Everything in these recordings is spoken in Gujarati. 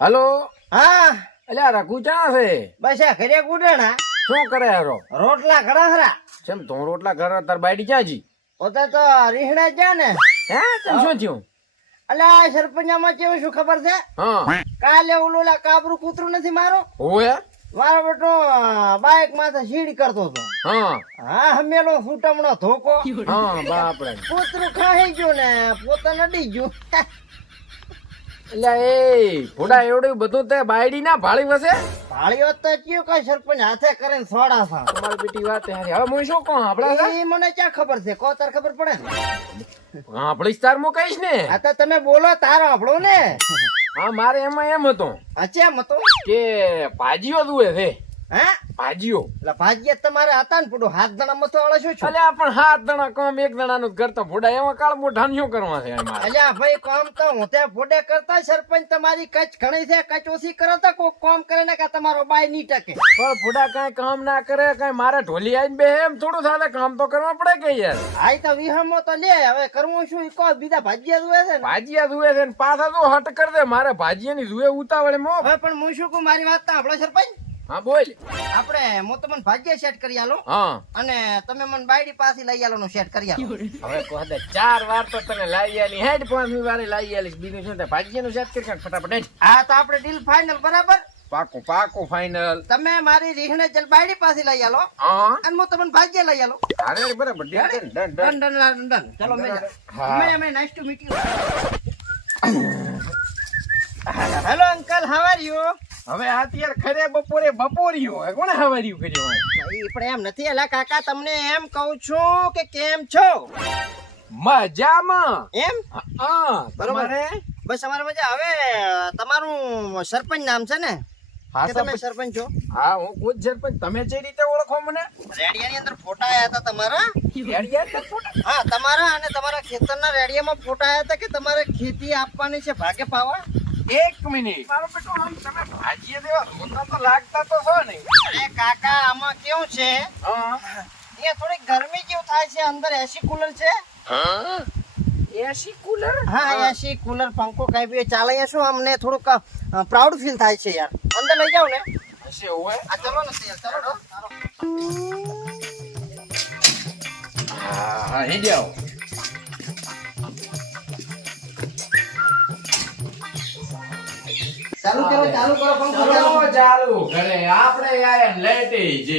હલો. હા અલ્યા રઘુ ક્યાં છે? બસ આ ઘરે ગુડેણા શું કરે યારો? રોટલા ઘણા ખરા કેમ તું રોટલા ઘર તાર બાયડી ક્યાં જી? પોતે તો રીહણા ગયા ને. હે કેમ શું થયું? અલ્યા સરપંચમાં કેવું શું ખબર છે? હા કાલે ઓલું કાબરું કૂતરું નથી મારો ઓય. મારો બેટો બાઇક માંથી સીડી કરતો હતો. હા હા હમેલો ફૂટમણો ધોકો હા બાપરે. કૂતરું ખાઈ ગયું ને પોતે નડી ગયું. એટલે એ ફોડા એવડું બધું તે બાયડી ના ભાળી વસે? ભાળીઓ તો કયું કઈ સરપંચ હાથે કરીને સોડા સા. તમારી બેટી વાત હારી. હવે હું શું કહું આપડા એ મને ક્યાં ખબર છે? કો તાર ખબર પડે ને. આપડી સ્ટાર માં કહીશ ને. આ તો તમે બોલો તારો આપણો ને. હા મારે એમાં એમ હતું અચ્છા મતો કે ભાજીઓ જુએ છે. હા ભાજીઓ એટલે ભાગ્ય તમારે હતા ને પૂરું હાથ દણા મતો વાળો શું છું? અલ્યા પણ 7 જણા કામ 1 જણાનું જ કરતા ફોડા એમાં કાળ મોઢા શું કરવા છે એમાં? અલ્યા ભાઈ કામ તો હું ત્યાં ફોડે કરતા સરપંચ તમારી કચ ઘણી છે કચ ઓછી કરો તો કોઈ કામ કરે ને કે તમારો બાય નહીં ટકે. પણ ફોડા કઈ કામ ના કરે કઈ મારે ઢોલી આવીને બે એમ થોડું થાય કામ તો કરવા પડે કે યાર. આઈ તો વિહમો તો લે હવે કરવું શું કો બીજા ભાગ્ય જુએ છે ને. ભાજીયા જુએ છે ને પાછા તો હટ કર દે મારે ભાજીયાની જુએ ઉતાવળે મો. હવે પણ હું શું કહું મારી વાત તો આપણો સરપંચ હા બોલ. આપણે હું તમને ભાગ્ય સેટ કરી આલો હા અને તમે મને બાયડી પાસે લઈ આલો નું સેટ કરી આલો. હવે કહે 4 વાર તો તને લાવી આલી હેડ 5મી વારે લાવી આલી બીજું શું થાય ભાજીયાનું સેટ કરી કાઢ ફટાફટ હેડ. હા તો આપણે ડીલ ફાઇનલ બરાબર. પાકો પાકો ફાઇનલ. તમે મારી રીહણે જલ બાયડી પાસે લઈ આલો હા અને હું તમને ભાગ્ય લઈ આલો. અરે બરાબર done done done done done ચલો હા. મેં nice to meet you. Hello uncle how are you? હવે અત્યારે ખરે બપોરિયો હે કોણે હવાર્યું કર્યો હોય? ઈ પણ એમ નથી એલા કાકા તમને એમ કહું છું કે કેમ છો મજામાં. એમ હા બરોબર. તમારે? બસ અમારે મજા. હવે તમારું સરપંચ નામ છે ને હા કે તમે સરપંચ. સરપંચ છો? હા હું ખુદ સરપંચ. તમે જે રીતે ઓળખો મને? રેડિયાની અંદર ફોટા આયા હતા તમારા. રેડિયા કે ફોટા? હા તમારા અને તમારા ખેતરના રેડિયામાં ફોટા આયા હતા કે તમારે ખેતી આપવાની છે ભાગે પાવા. એક મિનિટ મારો બેટો આમ તમે ભાજીએ દેવા રોતા તો લાગતા તો છો ને. અરે કાકા આમાં કેવું છે હા અહીંયા થોડી ગરમી જેવું થાય છે. અંદર એસી કુલર છે. AC cooler? હા એસી કુલર પંખો કઈ બી ચાલે. અહીંયા શું અમને થોડુંક પ્રાઉડ ફીલ થાય છે યાર. અંદર લઈ જાવ ને. હશે હોય. આ ચલો ને યાર ચલો. હા હે જાઓ. ચાલુ કરો પંખો ચાલો ચાલુ ઘરે આપણે આયા લેટે જે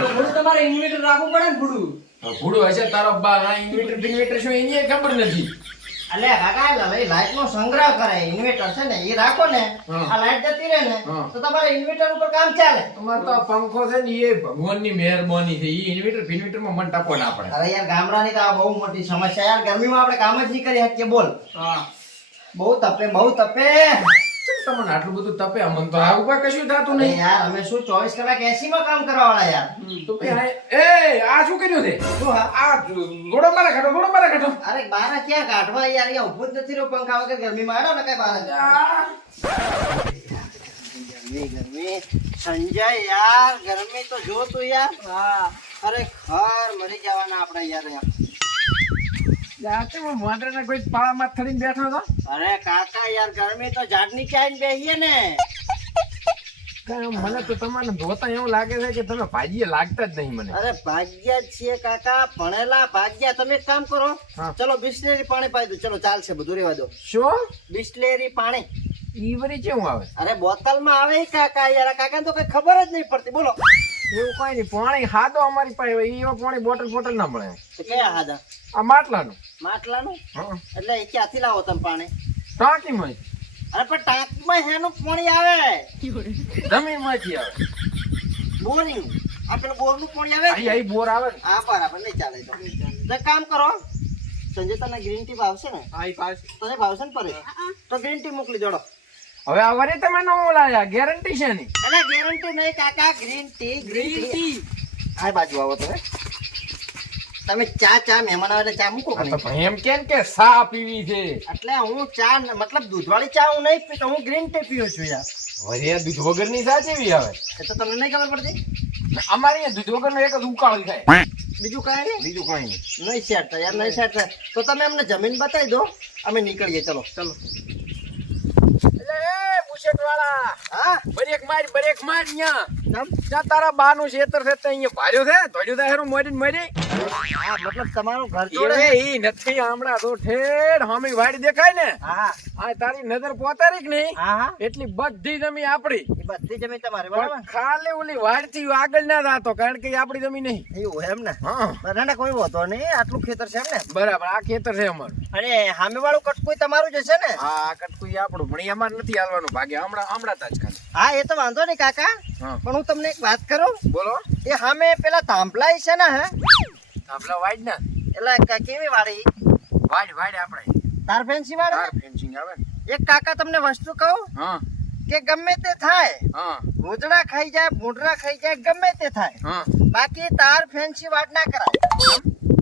થોડું તમારે ઇન્વર્ટર રાખવું પડે ને થોડું. ભૂડો હશે તારો બા આ ઇન્વર્ટર શું એની ખબર નથી. અલે કાકા લાઈટ નો સંગ્રહ કરે ઇન્વર્ટર છે ને એ રાખો ને હા. આ લાઈટ જતી રહે ને હા. તો તમારે ઇન્વર્ટર ઉપર કામ ચાલે. અમાર તો આ પંખો છે ને એ ભગવાનની મહેરબાની છે. ઈ ઇન્વર્ટર માં મન ટપો ના પડે. અરે યાર ગામડાની તો આ બહુ મોટી સમસ્યા યાર. ગરમીમાં આપણે કામ જ નહીં કરી શકીએ. બોલ હા બહુ તપે. તમને આટલું બધું તપે અમન તો આ ઉપર કશું થતું અરે નહીં. યાર અમે શું 24 કલાક એસી માં કામ કરવા વાળા યાર. તો કે એ આ શું કર્યું છે? શું હા? આ લોડો મારા કાઢો. અરે બારા ક્યાં કાઢવા યાર. અહીંયા ઊભું જ નથી રહ્યો પંખા વગર. ગરમીમાં આડો ને કઈ બારા. ગરમી સંજય યાર ગરમી તો જો તું યાર. હા ખરેખર મરી જવાના આપણે યાર. જાતે હું મોઢાના કોઈ પાળામાં થડીને બેઠો હતો. અરે કાકા યાર ગરમી તો ઝાડની ક્યાંય બેહીએ ને. મને તો તમને જોતા એવું લાગે છે કે તમે ભાજીએ લાગતા જ નહીં મને. અરે ભાગ્યા જ છીએ કાકા ભણેલા ભાગ્યા. તમે એક કામ કરો હા. ચલો બિસ્લેરી પાણી પાઈ દો. ચલો ચાલશે બધું રેવા દો. શું? બિસ્લેરી પાણી ઈવરી કેવું આવે? અરે બોતલમાં આવે ઈ કાકા યાર. આ કાકાને તો કઈ ખબર જ નહીં પડતી. બોલો એવું કઈ નહીં. પાણી હાદો અમારી પાસે હોય. એમાં પાણી બોટલ ના મળે. તો કયા હાદા? આ માટલાનું. માટલાનું? હા એટલે એ ક્યાંથી લાવો તમે પાણી? ટાંકીમાં જ. અરે પણ ટાંકીમાં હેનું પાણી આવે? જમીનમાંથી આવે. બોરિંગ. આ પેલું બોરનું પાણી આવે? અહીં બોર આવે ને. હા બરાબર નહીં ચાલે તો એક કામ કરો સંજય તને ગ્રીન ટી ભાવશે ને? અહીં પાસે. તને ભાવશે ને પરે તો ગ્રીન ટી મોકલી જોડો. હવે આ વરી તમે ન બોલાયા ગેરંટી છે ની? અરે ગેરંટી નહીં કાકા. Green tea. આ બાજુ આવો તમે. તમે ચા મહેમાન આવે એટલે ચા મૂકો કે તો નહીં? ભાઈ એમ કેમ કે સા પીવી છે? એટલે હું ચા મતલબ દૂધવાળી ચા હું નહીં પીતો. હું ગ્રીન ટી પીઉં છું યાર. વરી આ દૂધ વગરની સા કેવી આવે? એ તો તમને નહીં ખબર પડતી. અમારે અહીંયા દૂધ વગરનો એક જ ઉકાળ થાય. બીજું કાંઈ નહીં. બીજું કઈ નહીં. નહીં સેટ થાય યાર. નહીં સેટ થાય તો તમે અમને જમીન બતાવી દો. અમે નીકળીએ. ચલો એટલે એ બુશેટ ભીખા હા બ્રેક માર ન્યા કેમ? જ્યાં તારા બાનું ખેતર છે તે અહીંયા ભાર્યો છે ધોડ્યું છે હેરું મરી હા મતલબ તમારું ઘર જોડે એ ઈ નથી હમણાં તો ઠેર હામી વાડી દેખાય ને હા આ તારી નજર પોતારી કે નહીં હા હા એટલી બધી જમીન આપડી એ બધી જમીન તમારી બરાબર પણ ખાલી ઓલી વાડ થી આગળ ના જાતો કારણ કે ઈ આપડી જમીન નહીં. એવું એમ ને હા બધાને કોઈ હોતો નહીં આટલું ખેતર છે એમ ને બરાબર આ ખેતર છે અમારું. અને સામે વાળું કટકું તમારું જ હશે ને આ કટકું ઈ આપણું પણ ઈ અમારે નથી હાલવાનું ભાગે હમણાં તાજ ખાલી. હા એ તો વાંધો નહીં કાકા હા પણ હું તમને એક વાત કરું બોલો. એ સામે પેલા થાંભલાઈ છે ને હે આપલા વાડ ના એટલે કેવી વાળી વાડ આપણે તાર ફેન્સી વાળી તાર ફેન્સિંગ આવે ને. એક કાકા તમને વસ્તુ કહું હા કે ગમે તે થાય હા ભૂંડડા ખાઈ જાય ભૂંડરા ખાઈ જાય ગમે તે થાય હા બાકી તાર ફેન્સી વાડ ના કરાય.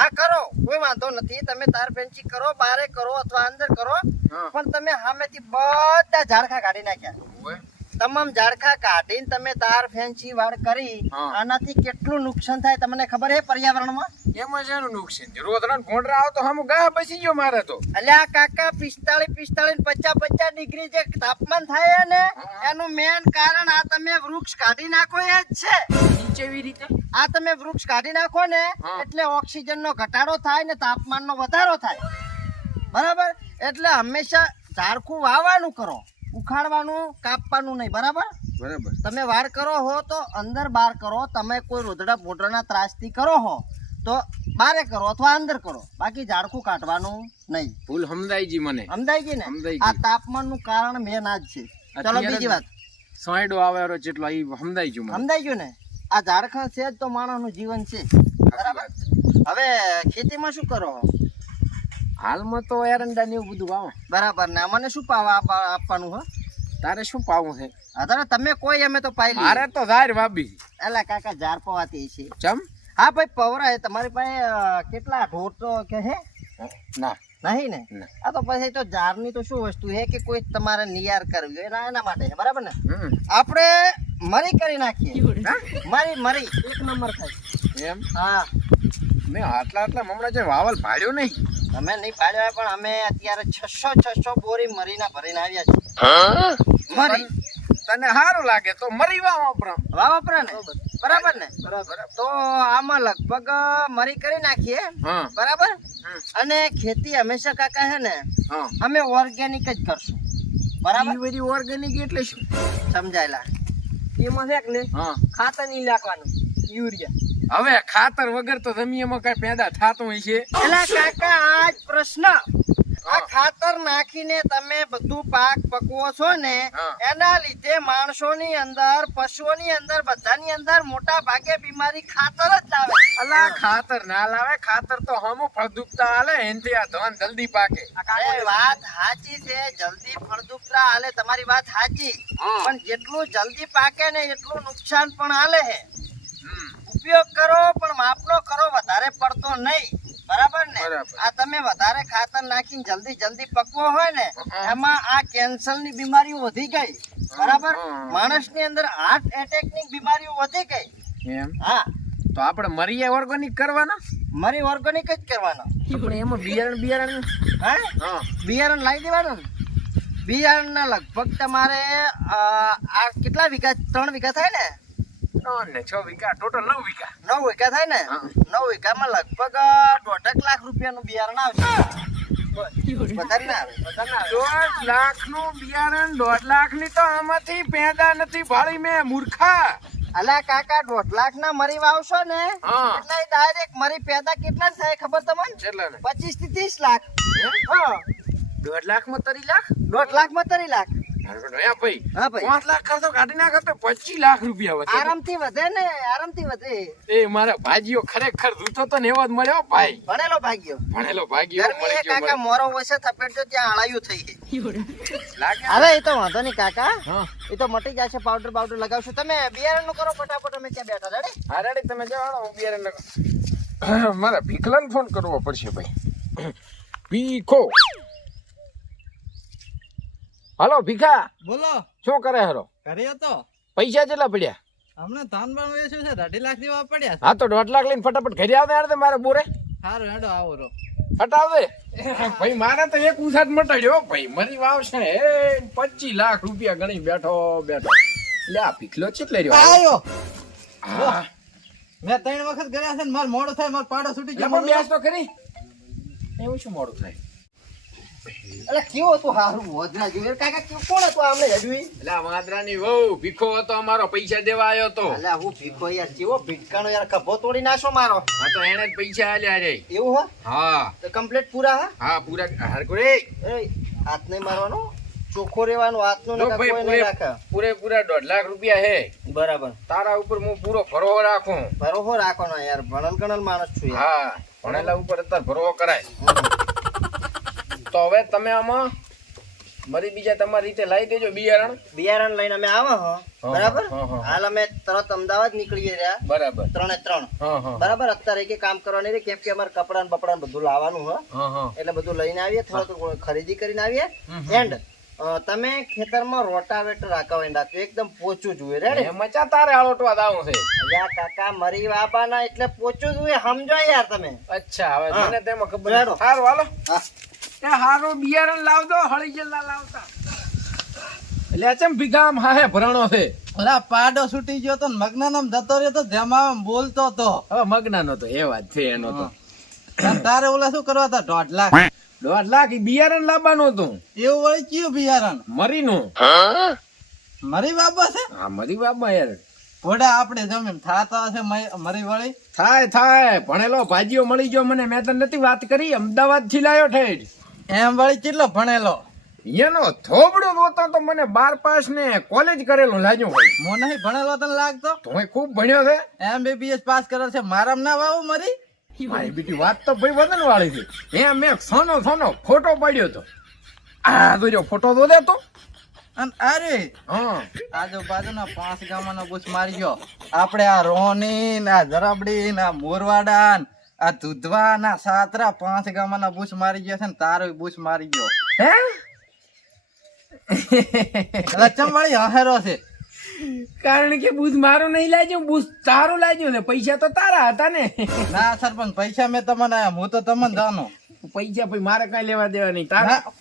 હા કરો કોઈ વાંધો નથી તમે તાર ફેન્સી કરો બારે કરો અથવા અંદર કરો હા. પણ તમે સામેથી બધા ઝાડખા કાઢી નાખ્યા ઓય. તમામ ઝાડખા કાઢીને તમે તાર ફેન્સી વાડ કરી હા. આનાથી કેટલું નુકસાન થાય તમને ખબર છે પર્યાવરણમાં? એમાં શેનું નુકસાન છે? રોતડા ને ભોંડરા આવો તો હમું ગાહ બસી ગયો મારે તો. અલ્યા કાકા 45 50 ડિગ્રી જે તાપમાન થાય ને એનું મેન કારણ આ તમે વૃક્ષ કાઢી નાખો એ જ છે. નીચે એવી રીતે આ તમે વૃક્ષ કાઢી નાખો ને હા. એટલે ઓક્સિજન નો ઘટાડો થાય ને તાપમાન નો વધારો થાય બરાબર. એટલે હંમેશા ઝાડખું વાવવાનું કરો ઉખાડવાનું કાપવાનું નહીં બરાબર. બરાબર. તમે વાડ કરો હો તો અંદર બાર કરો. તમે કોઈ રોદડા મોટરના ત્રાસથી કરો હો તો બારે કરો અથવા અંદર કરો બાકી ઝાડખું કાઢવાનું નહીં. ભૂલ સમજાઈજી મને. સમજાઈ ને સમજાઈ આ ગઈ. તાપમાન નું કારણ મેન આ જ છે. ચલો અત્યારે બીજી વાત સોયડો આવે જેટલો ઈ સમજાઈ ગયું મને. સમજાઈ ગયું ને આ ઝાડખંડ છે જ તો માણસનું જીવન છે સાચી બરાબર. વાત. હવે ખેતીમાં શું કરો હાલમાં તો એરંડા ને એવું બધું વાવો. બરાબર ને મને શું પાવા આપવાનું હો તારે શું પાવું છે? અત્યારે તમે કોઈ અમે તો પાઈ લઈએ. મારે તો ઝાર વાબી. એલા કાકા ઝાડ પવાતી છે. ચમ? હા ભાઈ પવરાય તમારી પાસે કેટલા ઢોર તો કે હે ના નહીં ને ના. આ તો પછી તો ઝાડની તો શું વસ્તુ છે કે કોઈ તમારે નિયાર કરવી હોય એના માટે છે બરાબર ને. આપણે મરી કરી નાખીએ. મરી એક નંબર થાય એમ હા. મેં આટલા હમણાં જે વાવલ ભાડ્યો નહીં. અમે નહીં પાડ્યો પણ અમે અત્યારે 600 બોરી મરીના ભરીને આવ્યા છીએ. મરી તને સારું લાગે તો મરી વાપરા ને બરાબર ને. તો આમાં લગભગ મરી કરી નાખીએ હા બરાબર. અને ખેતી હંમેશા કાકા છે ને હા અમે ઓર્ગેનિક જ કરશું બરાબર. ઈ બધી ઓર્ગેનિક એટલે શું? સમજાયેલા એમાં છે ને હા ખાતર નહીં નાખવાનું યુરિયા. હવે ખાતર વગર તો જમીનમાં કઈ પેદા થતું હોય છે? એલા કાકા આ જ પ્રશ્ન. આ ખાતર નાખીને તમે બધું પાક પકવો છો ને હા. એના લીધે માણસોની અંદર પશુઓની અંદર બધાની અંદર મોટા ભાગે બીમારી ખાતર જ લાવે. અલા ખાતર ના લાવે. ખાતર તો હમું ફળદ્રુપતા હાલે એનથી આ ધન જલ્દી પાકે. અરે વાત સાચી છે જલ્દી ફળદ્રુપતા હાલે તમારી વાત સાચી હા. પણ જેટલું જલ્દી પાકે ને એટલું નુકસાન પણ હાલે છે. હમ. ઉપયોગ કરો પણ માપનો કરો વધારે પડતો નહીં બરાબર ને. બરાબર. આ તમે વધારે ખાતર નાખીને જલ્દી પકવો હોય ને એમાં આ કેન્સર ની બીમારીઓ વધી ગઈ બરાબર. માણસ ની અંદર હાર્ટ એટેક ની બીમારીઓ વધી ગઈ. એમ હા તો આપણે મરીએ ઓર્ગેનિક કરવાના. મરી ઓર્ગેનિક જ કરવાનો. આપણે એમાં બિયારણ હા હા બિયારણ લાવી દેવાનું ને. બિયારણ ના લગભગ તમારે આ કેટલા વીઘા 3 વીઘા થાય ને 3 ને 6 વીઘા ટોટલ 9 વીઘા. 9 વીઘા થાય ને હા. 9 વીઘામાં લગભગ 1.5 લાખ રૂપિયાનું બિયારણ આવશે. વધારે ના આવે. 1.5 લાખનું બિયારણ 1.5 લાખની તો આમાંથી પેદા નથી ભાળી મેં મૂર્ખા. અલા કાકા 1.5 લાખ ના મરી વાવશો ને હા. એટલે ડાયરેક્ટ મરી પેદા કેટલા થાય ખબર તમને? કેટલા ને? 25 થી 30 લાખ. હા 1.5 લાખમાં 30 લાખ? 1.5 લાખ માં 30 લાખ. હા ભાઈ હા ભાઈ 5 લાખ ખર્ચો કાઢી નાખે તો 25 લાખ રૂપિયા વધે. આરામથી વધે ને આરામથી વધે. એ મારા ભાજીઓ ખરેખર જૂતો તો ને એવો જ મળ્યો ભાઈ. ભણેલો ભાગ્યો. ભણેલો ભાગ્યો ગરમી મળી એ ગયો કાકા મને. મોરો વસે થપેટજો ત્યાં આળાયું થઈ ગઈ. લાગે? અરે એ તો વાંધો નહીં કાકા હા એ તો મટી જશે. પાવડર લગાવશું. તમે બિયારણ નું કરો ફટાફટ. અમે ક્યાં બેઠા રેડી? હા રેડી તમે જાઓ હું બિયારણ લગાવ. મારા ભીખલાને ફોન કરવો પડશે ભાઈ. ભીખો હાલો ભીખા બોલો શું કરે હરો? કર્યો તો પૈસા કેટલા પડ્યા? હમણાં ધાન પણ વેચ્યું છે 2.5 લાખ જેવા પડ્યા હા તો 1.5 લાખ લઈને ફટાફટ ઘરે આવે યાર મારે બોરે. સારું હેડો આવો રો હટાવ દે ભાઈ મારે તો એક ઉસાટ મટાડ્યો ભાઈ મારી વાવ છે 25 લાખ રૂપિયા ગણી બેઠો એટલે આ પીખલો ચેટલે રહ્યો આયો હા મેં 3 વખત ગયા છે ને માર મોડું થાય માર પાડો છૂટી લે પણ બેસ તો ખરી એવું શું મોડું થાય અલે કેવો તો હારું વધરા જોઈ કાકા કેવો કોણ હતો આમને હજુઈ એટલે આ વાંદરાની વહુ ભીખો હતો અમારો પૈસા દેવા આવ્યો તો અલે હું ભીખો યાર કેવો ભીટકાનો યાર ખભો તોડી નાશો મારો હા તો એને જ પૈસા આલ્યા રે એવું હો હા તો કમ્પ્લીટ પૂરા હા પૂરા હરકુરે એ હાથ નહીં મારવાનો ચોખ્ખો રહેવાનો હાથનો નકા કોઈ નહીં રાખે પૂરેપૂરા 1.5 લાખ રૂપિયા હે બરાબર તારા ઉપર હું પૂરો ભરોવો રાખું બરોબર રાખો ને યાર ભણલ ગણલ માણસ છું યાર હા ભણેલા ઉપર અત્યારે ભરોવો કરાય તો હવે તમે આમાં મરી બીજા તમારી રીતે લાવી દેજો બિયારણ લઈને અમે આવો હો બરાબર હા. હાલ અમે તરત અમદાવાદ નીકળીએ રહ્યા બરાબર 3 હા હા બરાબર અત્યારે કે કામ કરવાની રે કેમ કે અમારે કપડા ને બપડા બધું લાવવાનું હો હા હા એટલે બધું લઈને આવીએ થોડું ખરીદી કરીને આવીએ એન્ડ તમે ખેતરમાં રોટાવેટર રાખાવા રાખ્યું એકદમ પોચું જોઈએ રેડી એ મચા તારે આલોટવા દાવું છે અલ્યા કાકા મરી વાપાના એટલે પોચું જોઈએ સમજો યાર તમે અચ્છા હવે હા. મને તેમાં ખબર રેડો. નથી. સારું હાલો હા એ હારું બિયારણ લાવજો હળી જેલા લાવતા એટલે ચમ ભીગામ હાહે ભરાણો છે અલા પાડો છૂટી ગયો તો મગનાનામ જતો રહ્યો તો જેમાં બોલતો તો હવે મગનાનો તો એ વાત છે એનો તો તારે ઓલા શું કરવા હતા 1.5 લાખ 1.5 લાખ ઈ બિયારણ લાવવાનું હતું એવું વળી કયું બિયારણ મરીનું મરી બાબા છે હા મરી બાબા યાર ઘોડા આપણે જમીન થાતા હશે મરી વળી થાય ભણેલો ભાજીઓ મળી ગયો મને મેં તને નથી વાત કરી અમદાવાદ થી લાયો ઠેઠ એમ વળી કેટલો ભણેલો એનો થોબડો રોતો તો મને 12 પાસ ને કોલેજ કરેલું લાગ્યું હોય મો નહીં ભણેલો તને લાગતો તોય ખૂબ ભણ્યો છે MBBS પાસ કરે છે મારામ ના વાવું મરી મારી બીજી વાત તો ભાઈ વદન વાળી છે એ મેં સોનો ફોટો પાડ્યો તો આ તો જો ફોટો તો દે તો અને અરે હા આજુબાજુના 5 ગામનો બુશ મારી ગયો આપણે આ રોની ના જરાબડી ના મોરવાડા આ દુધવા ના સાતરા 5 ગામના બુશ મારી ગયો છે ને તારો બુશ મારી ગયો હે લચમ વાળી હહેરો છે કારણ કે બુધ મારું નહીં લાગ્યું બુધ તારું લાગ્યું ને પૈસા તો તારા હતા ને ના સરપંચ પૈસા મેં તમને આયા હું તો તમને જાણું પૈસા ભાઈ મારે કઈ લેવા દેવા નહીં તારા ના,